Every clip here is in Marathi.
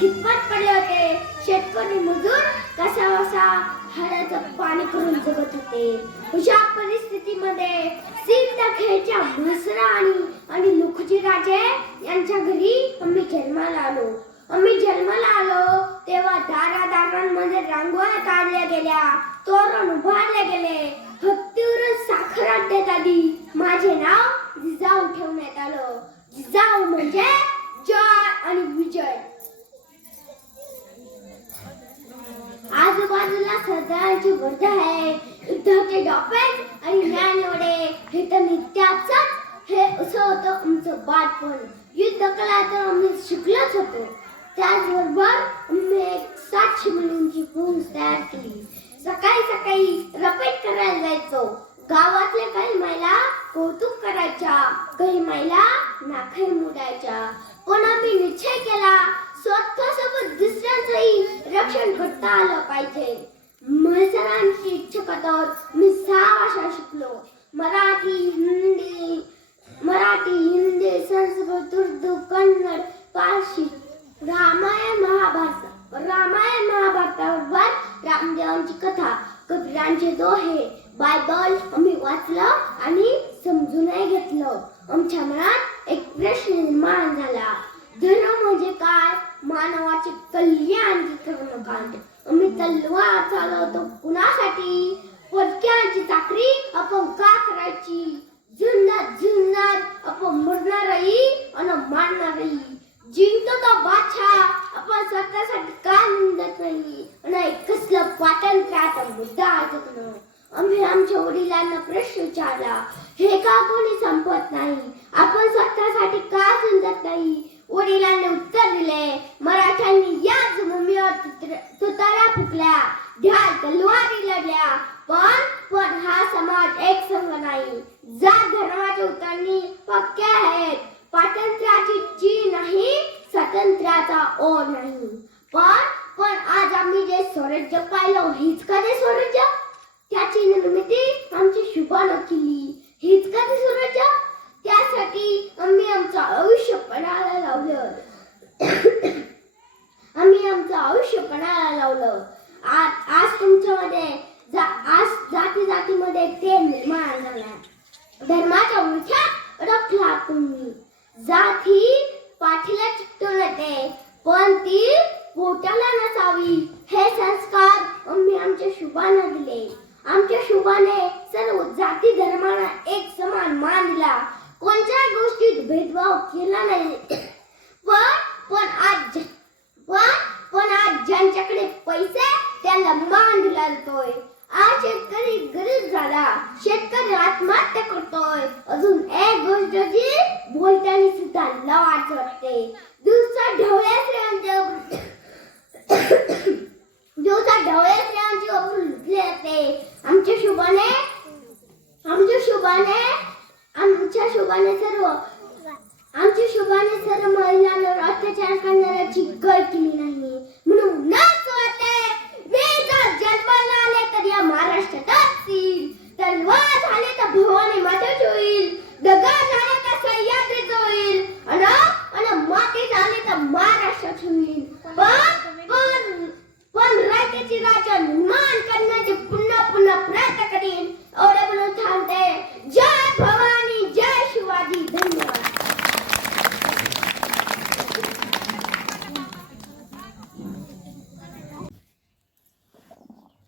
खितपत पडले होते. शेतकरी मजूर कसा वसा हळद पाणी करून जगत होते. अशा परिस्थितीमध्ये सिंदखेडच्या म्हसरा आणि आणि लुखजी राजे यांच्या घरी आम्ही जन्माला आलो. आम्ही जन्माला आलो तेव्हा दारा दारांमध्ये रांगोळ्या काढल्या गेल्या तोरण उभारले गेले. हत्तीवर साखर देत आली. माझे नाव जिजाऊ ठेवण्यात आलं. जिजाऊ म्हणजे जय आणि विजय. आजूबाजूला सरदारांची वर्ध आहे. युद्धाचे डॉपेज आणि ज्ञानवडे हे तर नित्याच हे असं होतं आमचं बालपण. युद्ध कला तर आम्ही शिकलोच होतो. त्याचबरोबर आम्ही एक सातशे मुलींची पूज तयार केली. सकाळी सकाळी रपेट करायला जायचो. गावातल्या काही महिला कौतुक करायच्या. काही महिला नाखै मुडायच्या. पण आम्ही निश्चय केला. स्वतःसोबत दुसऱ्यांचंही रक्षण करता आलं पाहिजे. म्हसरांची इच्छुकतावर मी सहा भाषा शिकलो. मराठी हिंदी मराठी हिंदी संस्कृत उर्दू कन्नड पारशी रामायण महाभारत रामायण महाभारतावर रामदेवांची कथा कबीरांचे दोहे बायबल आम्ही वाचलं आणि समजूनही घेतलं. आमच्या मनात एक प्रश्न निर्माण झाला. धर्म म्हणजे काय? मानवाचे कल्याण कर्मकांड आम्ही तलवार चालवतो कुणासाठी? पोटक्यांची चाकरी आपण का करायची? झुंजार झुंजार आपण मरणारही आणि मारणारही. जिंकतो तो बादशाह आपण स्वतःसाठी का निंदत नाही? आणि कसलं स्वातंत्र्याचा मुद्दा अजून आम्ही आमच्या वडिलांना प्रश्न विचारला हे का कोणी संपत नाही? आपण स्वतःसाठी का झुंजत नाही? वडिलांनी उत्तर दिले. मराठ्यांनी याच भूमीवर तुतर- तुतारा फुकल्या. ढाल तलवारी लढल्या. पण पण हा समाज एक संघ नाही. जात धर्माच्या उतरणी पक्क्या आहेत. स्वातंत्र्याची ची नाही स्वातंत्र्याचा ओ नाही. पण पण आज आम्ही जे स्वराज्य पाहिलं हीच का ते स्वराज्य? त्याची निर्मिती आमची शुभानं केली. हीच का ते स्वराज्य त्यासाठी आम्ही आमचं आयुष्य पणाला लावलं आम्ही आमचं आयुष्य पणाला लावलं आज आज तुमच्यामध्ये जा- आज जाती जातीमध्ये ते निर्माण झाला धर्माच्या उलट्यात रखला तुम्ही जात ही पाठीला चिकटून येते पण ती पोटाला नसावी हे संस्कार आम्ही आमच्या शुभानं दिले आमच्या शुभाने सर्व जाती धर्मांना एक समान मान दिला कोणत्या गोष्टीत भेदभाव केला नाही पण पण आज ज- पण पण आज ज्यांच्याकडे पैसे त्याला मान दिला जातोय आज शेतकरी गरीब झाला. शेतकरी आत्महत्या करतोय. अजून एक गोष्ट जी बोलताना सुद्धा लावाच वाटते. दिवसा ढवळ्या स्त्रियांच्या दिवसा ढवळ्या स्त्रियांची वापरून लुटले जाते. आमच्या शुभाने आमच्या शुभाने आमच्या शुभाने सर्व आमच्या शुभाने सर्व महिलांवर अत्याचार करणाऱ्याची गळ केली नाही. म्हणून नच वाटते मी जर जन्माला आले तर या महाराष्ट्रात असतील तलवार झाले तर भवानी मातेच होईल दगड झाले तर सह्याद्रीच होईल अन अन माती झाले तर महाराष्ट्रात होईल पण पण पण राज्याची राजा निर्माण करण्याचे पुन्हा पुन्हा प्रयत्न करीन एवढे म्हणून थांबते जय भवानी जय शिवाजी धन्यवाद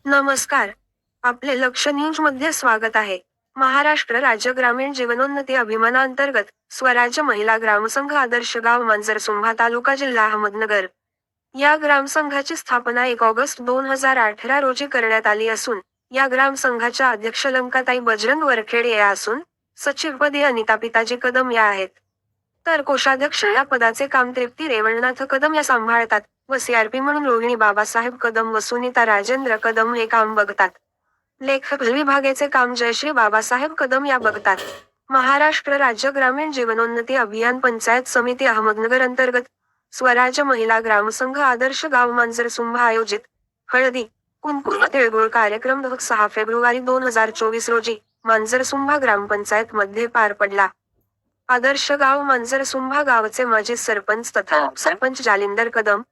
नमस्कार आपले लक्ष न्यूजमध्ये स्वागत आहे. महाराष्ट्र राज्य ग्रामीण जीवनोन्नती अभिमानांतर्गत स्वराज्य महिला ग्रामसंघ आदर्श गाव मांजर सुंभा तालुका जिल्हा अहमदनगर. या ग्रामसंघाची स्थापना एक ऑगस्ट दोन हजार अठरा रोजी करण्यात आली असून या ग्रामसंघाच्या अध्यक्ष लंकाताई बजरंग वरखेडे या असून सचिवपदी अनिता पिताजी कदम या आहेत. तर कोषाध्यक्ष या पदाचे काम तृप्ती रेवणनाथ कदम या सांभाळतात व सीआरपी म्हणून रोहिणी बाबासाहेब कदम व सुनीता राजेंद्र कदम हे काम बघतात. लेखक विभागाचे काम जयश्री बाबासाहेब कदम या बघतात. महाराष्ट्र राज्य ग्रामीण जीवनोन्नती अभियान पंचायत समिती अहमदनगर अंतर्गत स्वराज्य महिला ग्रामसंघ आदर्श गाव मांजरसुंभ आयोजित हळदी कुंकुम तिळगुळ कार्यक्रम सहा फेब्रुवारी दोन हजार चोवीस रोजी मांजरसुंभा ग्रामपंचायत मध्ये पार पडला. आदर्श गाव मांजरसुंभा गावचे माजी सरपंच तथा सरपंच जालिंदर कदम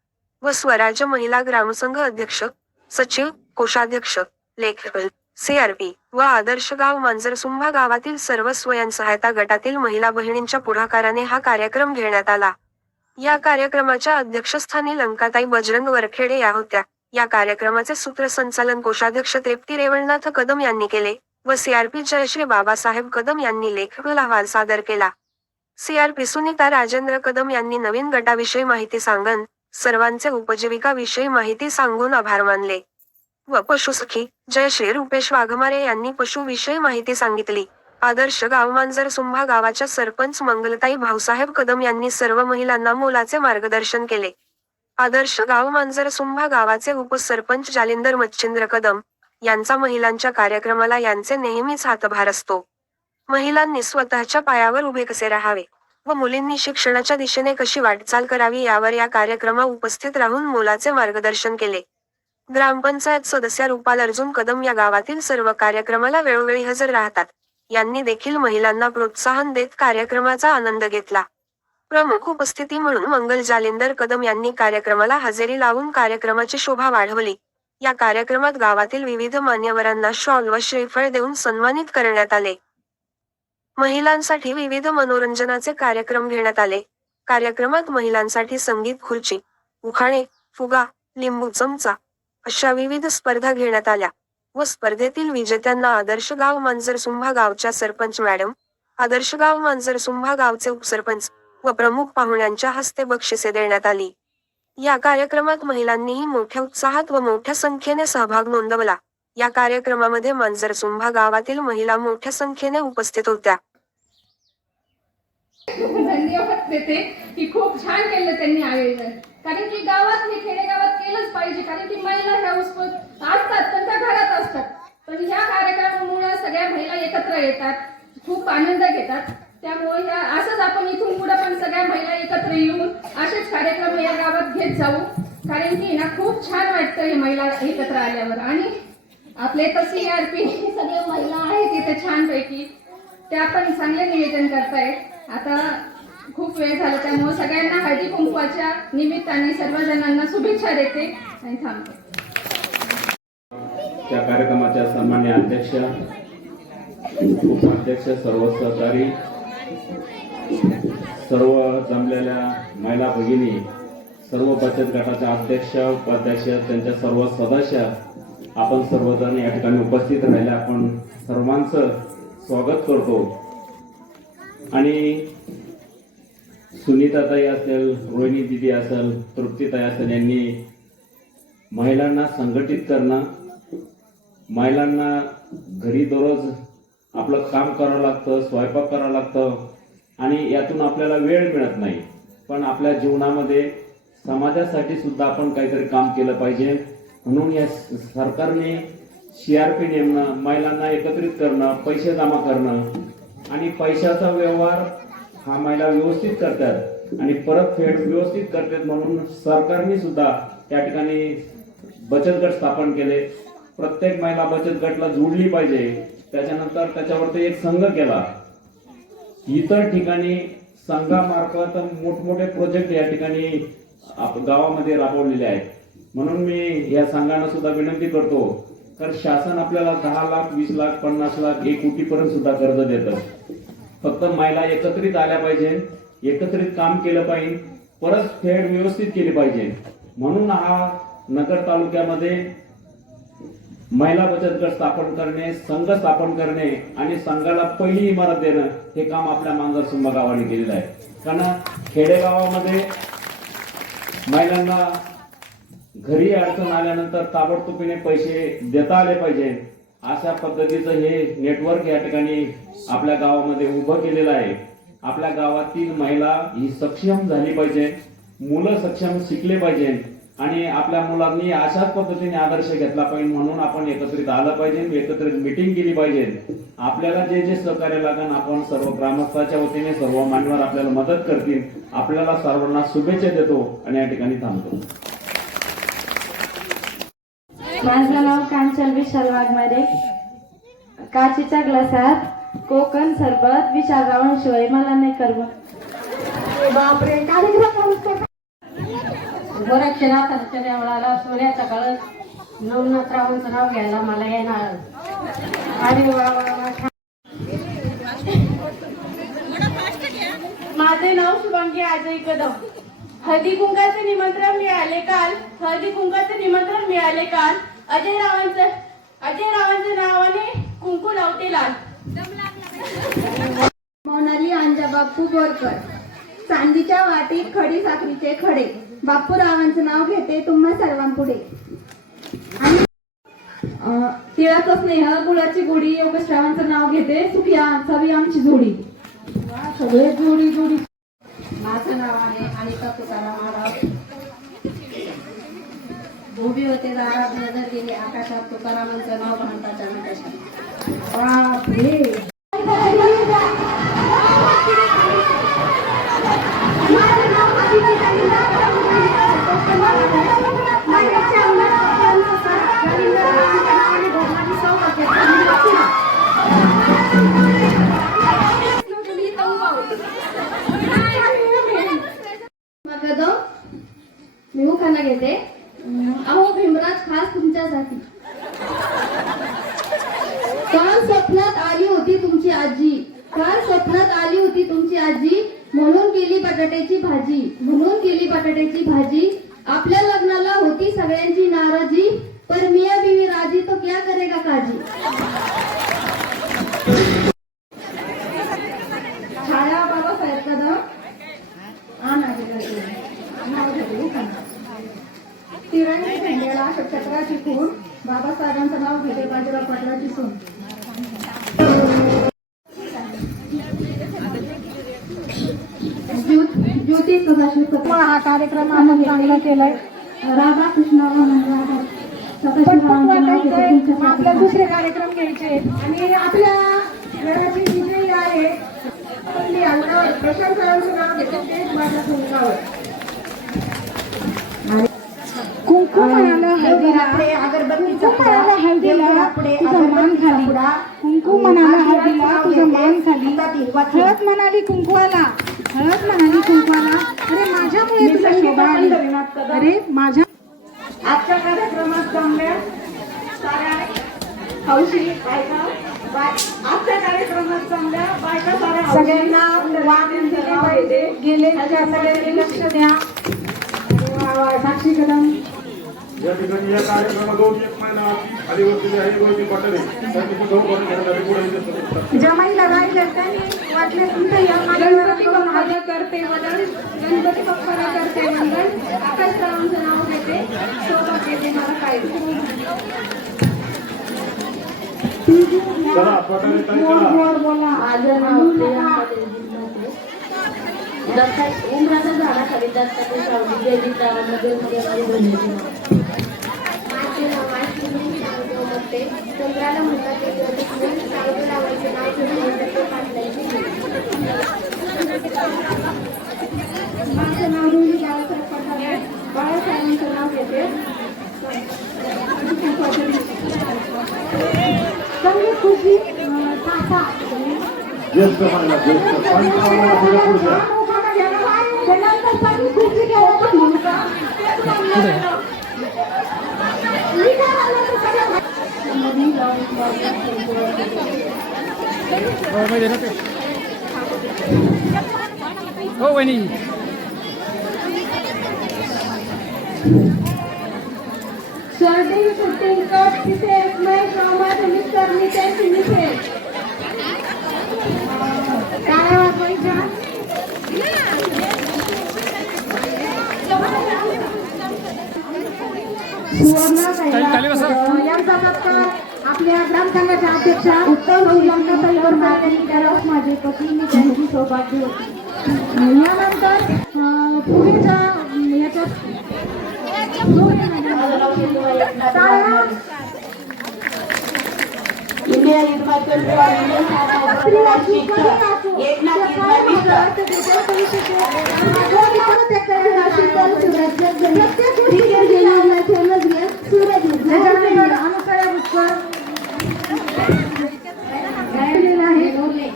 व स्वराज्य महिला ग्रामसंघ अध्यक्ष सचिव कोषाध्यक्ष लेखक सीआरपी व आदर्श गाव मांजरसुंभा गावातील सर्व स्वयंसहायता गटातील महिला बहिणींच्या पुढाकाराने हा कार्यक्रम घेण्यात आला. या कार्यक्रमाच्या अध्यक्षस्थानी लंकाताई बजरंग वरखेडे या होत्या. या कार्यक्रमाचे सूत्रसंचालन कोषाध्यक्ष तृप्ती रेवणनाथ कदम यांनी केले व सीआरपी जयश्री बाबासाहेब कदम यांनी लेखक अहवाल सादर केला. सीआरपी सुनीता राजेंद्र कदम यांनी नवीन गटाविषयी माहिती सांगन सर्वांचे उपजीविका विषयी माहिती सांगून आभार मानले. व पशुसखी जयश्री रुपेश वाघमारे यांनी पशुविषयी माहिती सांगितली. आदर्श गावमांजर सुंभा गावाच्या सरपंच मंगलताई भाऊसाहेब कदम यांनी सर्व महिलांना मोलाचे मार्गदर्शन केले. आदर्श गाव मांजर सुंभा गावाचे उपसरपंच जालिंदर मच्छिंद्र कदम यांचा महिलांच्या कार्यक्रमाला यांचे नेहमीच हातभार असतो. महिलांनी स्वतःच्या पायावर उभे कसे राहावे व मुलींनी शिक्षणाच्या दिशेने कशी वाटचाल करावी यावर या कार्यक्रमा उपस्थित राहून मोलाचे मार्गदर्शन केले. ग्रामपंचायत सदस्या रुपाल अर्जुन कदम या गावातील सर्व कार्यक्रमाला वेळोवेळी हजर राहतात. यांनी देखील महिलांना प्रोत्साहन देत कार्यक्रमाचा आनंद घेतला. प्रमुख उपस्थिती म्हणून मंगल जालिंदर कदम यांनी कार्यक्रमाला हजेरी लावून कार्यक्रमाची शोभा वाढवली. या कार्यक्रमात गावातील विविध मान्यवरांना शॉल व श्रीफळ देऊन सन्मानित करण्यात आले. महिलांसाठी विविध मनोरंजनाचे कार्यक्रम घेण्यात आले. कार्यक्रमात महिलांसाठी संगीत खुर्ची उखाणे फुगा लिंबू चमचा अशा विविध स्पर्धा घेण्यात आल्या व स्पर्धेतील विजेत्यांना आदर्श गाव मांजरसुंभा गावच्या सरपंच मॅडम आदर्श गाव मांजरसुंभा गावचे उपसरपंच व प्रमुख पाहुण्यांच्या हस्ते बक्षिसे देण्यात आली. या कार्यक्रमात महिलांनीही मोठ्या उत्साहात व मोठ्या संख्येने सहभाग नोंदवला. या कार्यक्रमामध्ये मांजर सुंभा गावातील महिला मोठ्या संख्येने उपस्थित होत्या. धन्यवाद देते की खूप छान केलं त्यांनी आयोजन. कारण की गावात खेडेगावात केलंच पाहिजे कारण की महिला ह्या उत्पन्न असतात पण त्या घरात असतात. पण ह्या कार्यक्रमामुळे सगळ्या महिला एकत्र येतात खूप आनंद घेतात. त्यामुळे ह्या असंच आपण इथून पुढे पण सगळ्या महिला एकत्र येऊन असेच कार्यक्रम या गावात घेत जाऊ. कारण की ना खूप छान वाटतं हे महिला एकत्र आल्यावर. आणि आपले तर पी सगळे महिला आहेत इथे छानपैकी. त्या पण चांगले नियोजन करतायत. आता खूप वेळ झाला त्यामुळे सगळ्यांना हळदी कुंकवाच्या निमित्ताने सर्वजणांना शुभेच्छा देते आणि थांबते. त्या कार्यक्रमाच्या सन्मान्य अध्यक्ष उपाध्यक्ष सर्व सहकारी सर्व जमलेल्या महिला भगिनी सर्व बचत गटाच्या अध्यक्ष उपाध्यक्ष त्यांच्या सर्व सदस्य आपण सर्वजण या ठिकाणी उपस्थित राहिले. आपण सर्वांचं स्वागत करतो. आणि सुनीताताई असेल रोहिणी दिदी असेल तृप्तीताई असेल यांनी महिलांना संघटित करणं महिलांना घरी दररोज आपलं काम करावं लागतं स्वयंपाक करावं लागतं आणि यातून आपल्याला वेळ मिळत नाही. पण आपल्या जीवनामध्ये समाजासाठी सुद्धा आपण काहीतरी काम केलं पाहिजे. म्हणून या सरकारने सी आर पी नेमणं महिलांना एकत्रित करणं पैसे जमा करणं आणि पैशाचा व्यवहार हा महिला व्यवस्थित करतात आणि परतफेड व्यवस्थित करतात म्हणून सरकारने सुद्धा त्या ठिकाणी बचत गट स्थापन केले. प्रत्येक महिला बचत गटला जोडली पाहिजे. त्याच्यानंतर त्याच्यावरती एक संघ केला. इतर ठिकाणी संघामार्फत मोठमोठे प्रोजेक्ट या ठिकाणी गावामध्ये राबवलेले आहेत. म्हणून मी या संघांना सुद्धा विनंती करतो. कारण शासन आपल्याला दहा लाख वीस लाख पन्नास लाख एक कोटीपर्यंत सुद्धा कर्ज देतं. फक्त महिला एकत्रित आल्या पाहिजे एकत्रित काम केलं पाहिजे परत फेड व्यवस्थित केली पाहिजे. म्हणून हा नगर तालुक्यामध्ये महिला बचत गट स्थापन करणे संघ स्थापन करणे आणि संघाला पहिली इमारत देणं हे काम आपल्या मांजरसुंबा गावाने केलेलं आहे. कारण खेडेगावामध्ये महिलांना घरी अडचण आल्यानंतर ताबडतोबीने पैसे देता आले पाहिजे. अशा पद्धतीचं हे नेटवर्क या ठिकाणी आपल्या गावामध्ये उभं केलेलं आहे. आपल्या गावातील महिला ही सक्षम झाली पाहिजे मुलं सक्षम शिकले पाहिजे आणि आपल्या मुलांनी अशाच पद्धतीने आदर्श घेतला पाहिजे म्हणून आपण एकत्रित आलं पाहिजे एकत्रित मिटिंग केली पाहिजे. आपल्याला जे जे सहकार्य लागेल आपण सर्व ग्रामस्थाच्या वतीने सर्व मान्यवर आपल्याला मदत करतील. आपल्याला सर्वांना शुभेच्छा देतो आणि या ठिकाणी थांबतो. माझं नाव कांचन विशाल वाघमारे. काचेच्या ग्लासात कोकण सरबत विशाल रावणशिवाय मला नाही करमत. बापरे कार्यक्रम गोरक्षनाथाच्या देवळाला सोन्याचा कळस नवनाथ रावांचं नाव घ्यायला मला येणार. अरे वा. माझे नाव शुभांगी अजय कदम हळदी कुंकाचे निमंत्रण मिळाले काल. हळदी कुंकाचे निमंत्रण मिळाले काल. अजय रावांचं अजय रावांच्या नावाने कुंकू लावते लाल. मोनाली अंजा बाप्पू बोरकर. चांदीच्या वाटीत खडी साखरीचे खडे. बाप्पूरावांचं नाव घेते तुम्हा सर्वांपुढे. आणि तिळाचा स्नेह गुळाची गोडी योगश्रावांचं नाव घेते. सुखी असावी आमची जोडी. सगळे जोडी जोडी. माझं नाव आहे अनिता तुकाराम महाराज उभी होते दारात नजर गेली आकाशात तुकारामांचं नाव भांताच्या नकाशात बापरे! स्वप्नात आली होती तुमची आजी. काल स्वप्नात आली होती तुमची आजी. म्हणून केली बटाट्याची भाजी. म्हणून केली बटाट्याची भाजी. आपल्या लग्नाला होती सगळ्यांची नाराजी पण मी हा कार्यक्रम आम्ही चांगला केलाय. राधा कृष्ण आपल्या दुसरे कार्यक्रम घ्यायचे आणि आपल्या घराची विजयी आहे. आपली अंगावर प्रशांत सरांचं नाव घेते तेच माझ्या कुंकावर कुंकू म्हणाला हळदीला. अगरबत्तीचा हळदीला. तुझा मान खाली. कुंकू म्हणाला हळदीला. तुझा मान खाली. हळद म्हणाली कुंकवाला हळद म्हणाली कुंकवाला. अरे माझ्यामुळे तुला शोभा आली. अरे माझ्या आजच्या कार्यक्रमात जमल्या साऱ्या हौशी बायका बाय- आजच्या कार्यक्रमात जमल्या बायका साऱ्या सगळ्यांना वाण दिले पाहिजे. गेले त्याच्या सगळ्यांनी लक्ष द्या. साक्षी कदम. या ठिकाणी एक महिना पटले. त्यांनी पुढे त्यांनी वाटले तुमचं या गणपती बाप्पाला करते वदन गणपती बाप्पाला करते वंदन आकाशरावांचं नाव घेते शोभा घेते मला काय उमराच्या झाडाखाली दत्ताच्या सावली उद्यामध्ये बनलेली माझे नाव आहे सुनील सावदेव मते चंद्राला म्हणतात ते ज्योतिषमय सावदेव नावाचे नाव घेऊन ते पाटलांची माझं नाव रुही बाळासाहेब पठारे बाळासाहेबांचं नाव घेते चांगली खुशी अं, टाटा ज्येष्ठ महिला ज्येष्ठ पंचावन्न पुढे पुढच्या त्यानंतर चांगली खुशी घ्यायला शर्टिंग शूटिंग कट तिथे नाही कामात मिस्टर मी त्यांची मिसे काय वाजवायच्या सुवर्णा साहेब यांचा सत्कार आपल्या ग्राम संघाच्या अध्यक्षा उत्तम लंकाताई वर्मा माझे पती मी त्यांची सौभाग्य होती यानंतर पुढेच्या याच्यात करतो अनुसया बुटकर. गायलेलं आहे.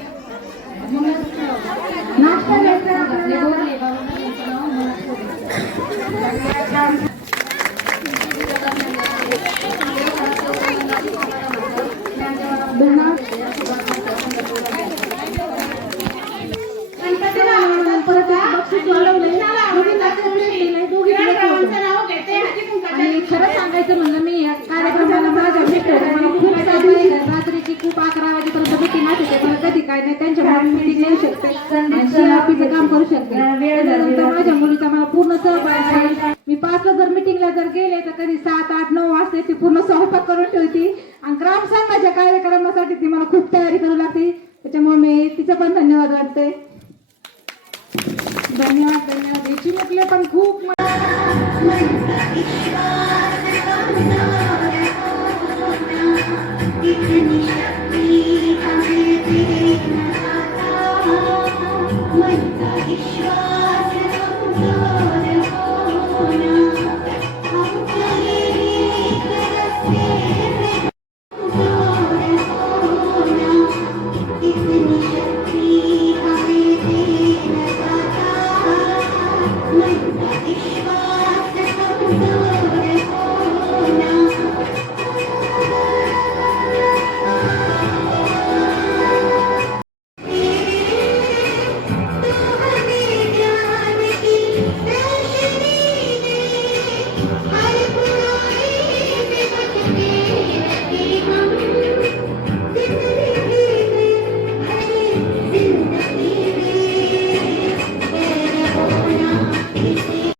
नाश्ता घ्यायचा आपल्याला. बेहना. परत एक बक्षीस वाढवलंय. दोघींना कोणी दिलंय, दोघी दिलंय होतं. आणि खरं सांगायचं म्हणलं मी या कार्यक्रमाला माझ्या मिस्टर मला खूप सवय आहे. रात्रीची खूप अकरा वाजेपर्यंत मीटिंग असते मला कधी काय नाही त्यांच्या मीटिंग येऊ शकते आणि CRP चं काम करू शकते त्याच्यानंतर माझ्या मुलीचा मला पूर्ण सहभाग आहे मी पाचला जर मिटिंगला जर गेले तर कधी सात आठ नऊ वाजता ती पूर्ण स्वयंपाक करून ठेवती. आणि ग्रामसंघाच्या कार्यक्रमासाठी ती मला खूप तयारी करू लागते. त्याच्यामुळे मी तिचं पण धन्यवाद वाटते धन्यवाद धन्यवाद. याची म्हटले पण खूप